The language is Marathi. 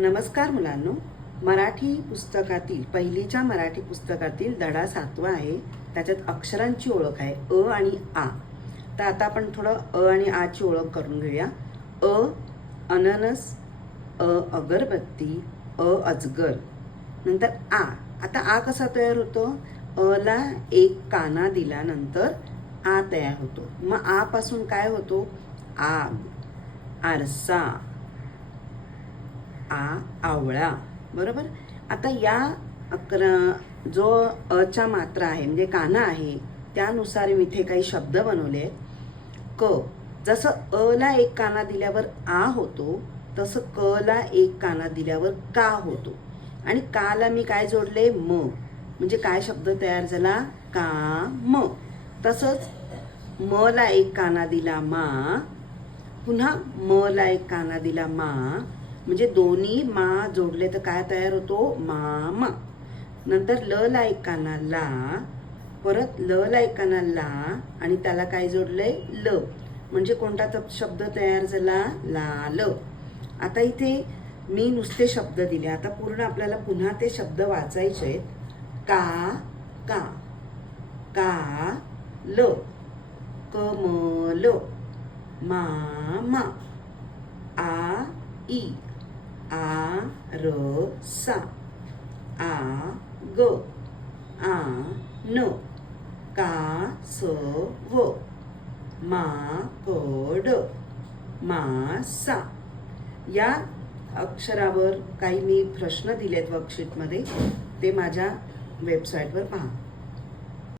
नमस्कार मुलांनो, मराठी पुस्तकातील पहिलीच्या मराठी पुस्तकातील धडा 7वा आहे. त्याच्यात अक्षरांची ओळख आहे अ आणि आ. तर आता आपण थोडं अ आणि आ ची ओळख करून घेऊया. अ अननस, अ अगरबत्ती, अ अजगर. नंतर आ. आता आ कसा तयार होतो? अ ला एक काना दिल्यानंतर आ तयार होतो. मग आ पासून काय होतो? आग, आरसा, आवळा. बरोबर. आता या जो अ च्या मात्रा आहे म्हणजे काना आहे त्यानुसार मी इथे काही शब्द बनवले. क, जसं अ ला एक काना दिल्यावर आ होतो तसं क ला एक काना दिल्यावर का होतो. आणि का ला मी काय जोडले? म. म्हणजे काय शब्द तयार झाला? काम. तसंच म ला एक काना दिला मा, पुन्हा म ला एक काना दिला मा, म्हणजे दोन्ही मा जोडले तर काय तयार होतो? मामा. नंतर ल ला एक काना ला, परत ल ला एक काना ला आणि त्याला काय जोडलंय? ल. म्हणजे कोणता शब्द तयार झाला? लाल. आता इथे मी नुसते शब्द दिले. आता पूर्ण आपल्याला पुन्हा ते शब्द वाचायचे आहेत. का, का, का ल, कमल, मामा, आई, आरसा, आग, आन, कासव, माकड, मासा. या अक्षरावर काही मी प्रश्न दिलेत वर्कशीटमध्ये, ते माझ्या वेबसाईटवर पहा.